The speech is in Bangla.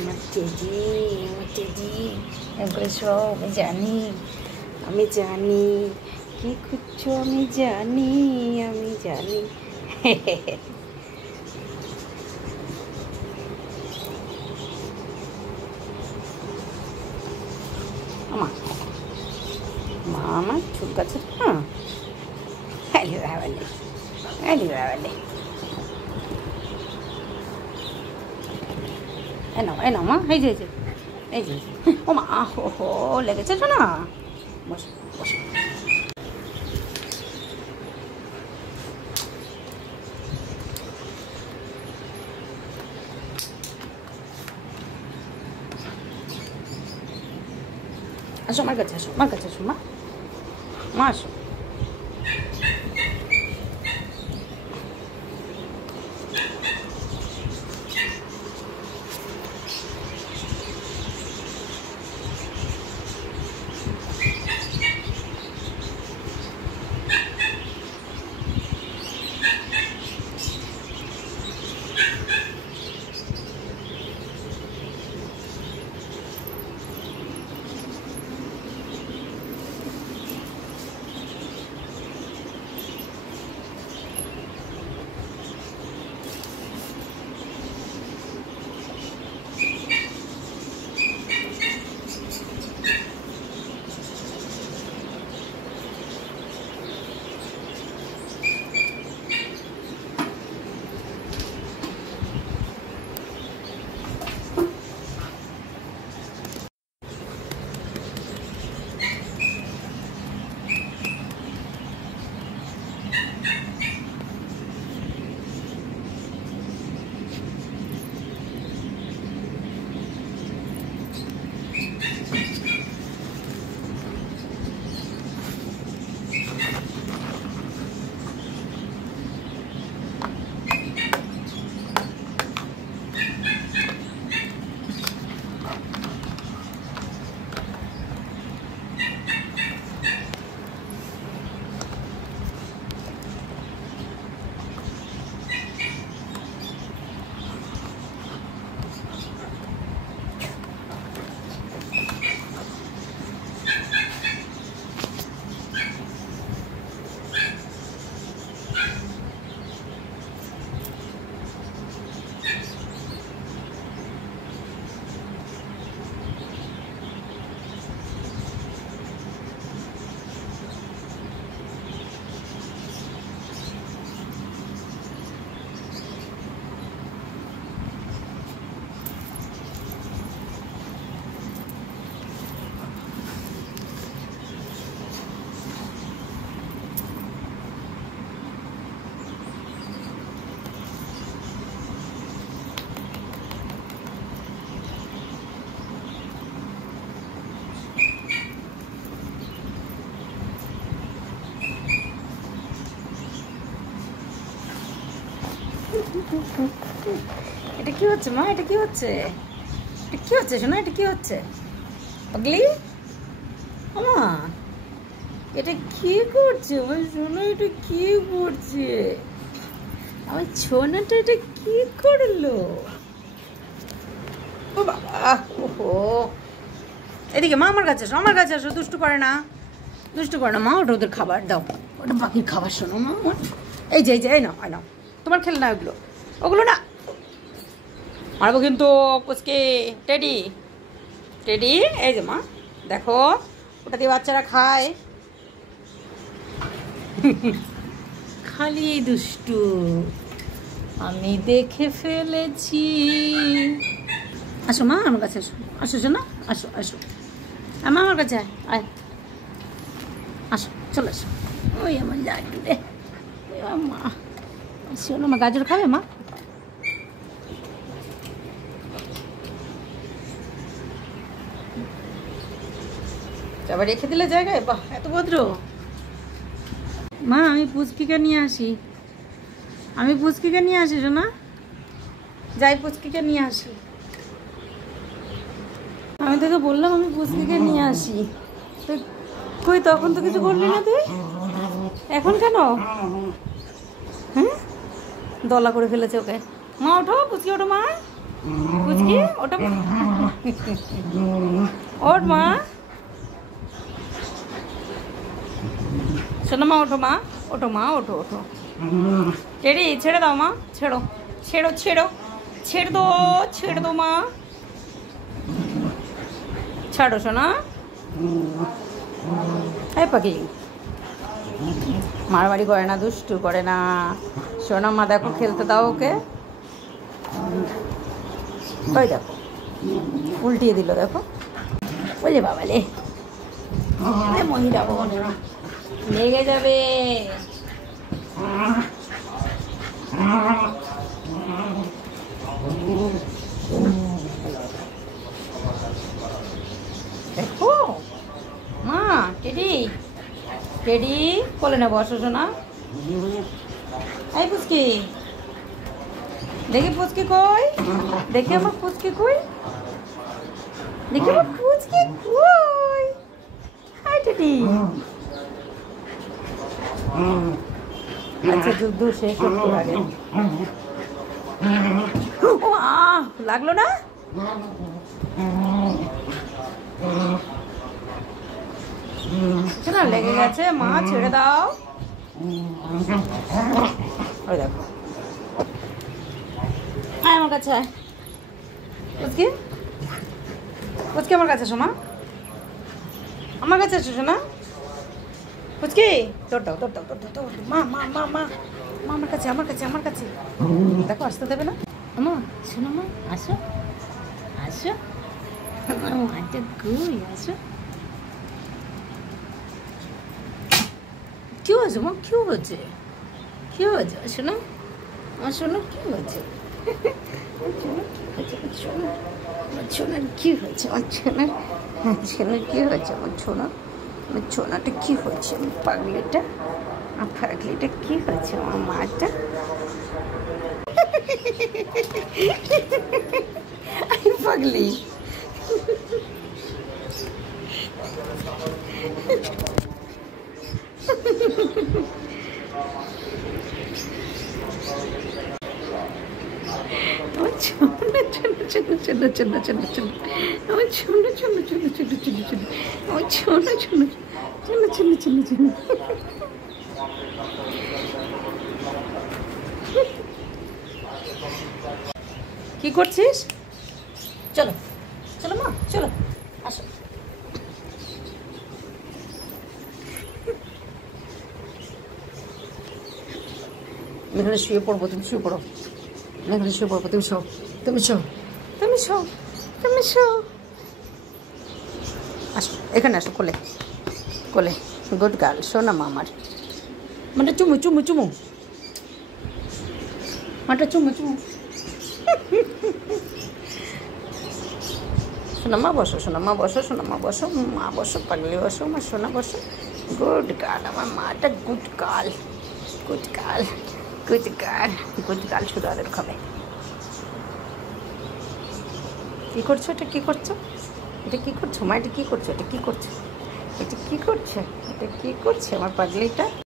আমার টেডি, আমার টেডি এরকম করে সব আমি জানি কি খুঁজছো, আমি জানি মা আমার চুল কাছে না এনো মা, এই যে ও মা, হো লেগেছে তো না। বস বস। আসো আমার কাছে, আসো মা আসো। এটা কি হচ্ছে মা, এটা কি হচ্ছে শোনা, এটা কি হচ্ছে পাগলি? মা এটা কি করছে আমার সোনা, এটা কি করছে আমার সোনাটা, এটা কি করলো? ও বাবা, ওহো এদিকে মা, আমার কাছে আসো, দুষ্টু করে না মা, ওটা ওদের খাবার দাও, ওটা বাকির খাবার শোনো মা। এই যে এই নাও তোমার খেলনা, ওগুলো না মারবো কিন্তু। পুচকে টেডি, এই যে মা দেখো, ওটা দিয়ে বাচ্চারা খায়। খালি দুষ্টু, আমি দেখে ফেলেছি। আসো মা আমার কাছে, আসো শোনা, আসো আমার কাছে আয়, আসো, চলে আসো। ওই আমার লাড্ডু রে মা, শোনো মা, গাজর খাবে মা? আবার রেখে দিলে জায়গায়, বাহ এত ভদ্র। মা আমি পুচকিকে নিয়ে আসি, শোনা, যাই পুচকিকে নিয়ে আসি। আমি তোকে বললাম আমি পুচকিকে নিয়ে আসি, তো কই তখন তো কিছু বললি না তুই, এখন কেন? হ্যাঁ দলা করে ফেলেছে ওকে। মা ওঠো, পুচকি ওঠো মা, পুচকি ওটা ওঠ মা, শোনো মা, ওঠো মা, ওঠো মা, ওঠো ওঠো। টেডি ছেড়ে দাও মা, ছেড়ো ছেড়ো ছেড়ো, ছেড়ে দো, ছেড়ে দো মা, ছাড়ো শোনা। এই পাখি মারামারি করে না, দুষ্টু করে না সোনা মা। দেখো খেলতে দাও ওকে। ওই দেখো উল্টিয়ে দিল, দেখো। বলে বাবা লে, মহিলা বোন লেগে যাবে। দেখো মা, টেডি টেডি কোলে নেবো, আসো শোনা। এই পুচকি দেখি, পুচকি কই, দেখি আমার পুচকি কই, দেখি আমার পুচকি কই। Hi teddy. আচ্ছা যুদ্ধ শেষ করতে লাগে। ও লাগলো না? না লেগে গেছে মা, ছেড়ে দাও। ওই দেখো আমার কাছে পুচকি, পুচকি আমার কাছে আসো মা, আমার কাছে আসো শোনা। পুচকি তোর দাও, তোর দাও, তোর দাও, তোর মা মা মা মা মা, আমার কাছে, আমার কাছে, আমার কাছে। দেখো আসতে দেবে না। মা শোনো মা, আসো আসো, মাটা গুই, আসো। কি হয়েছে মা, কি হয়েছে, কি হয়েছে শোনো আমার, শোনো কি হয়েছে, ছোনার কি হয়েছে, আমার ছোনার, ছোনার কি হয়েছে, আমার ছোনা, আমার ছোনাটা কি হয়েছে, আমার পাগলিটা, আমার পাগলিটা কি হয়েছে, আমার মাটা। পাগলি কি করছিস? চলো চলো মা, চলো আসো। এখানে শুয়ে পড়বো, তুমি শুয়ে পড়ো, এখানে শুয়ে পড়বো, তুমি শো, তুমি শো, তুমি শো, তুমি শো। আসো এখানে, আসো কোলে, কোলে, গুড গার্ল, শোনা মা আমার, মানে চুমু চুমু চুমু, মাটা চুমু চুমু। শোনা মা বসো, শোনা মা বসো, শোনা মা বসো, মা বসো, পাগলি বসো, মা শোনা বসো। গুড গার্ল, আমার মাটা good girl, good girl, good girl, good girl, শুধু আদর খাবে। কী করছো এটা, কী করছো এটা, কী করছো মা, এটা কী করছো, এটা কী করছো, এটা কী করছে, এটা কী করছে আমার পাগলিটা।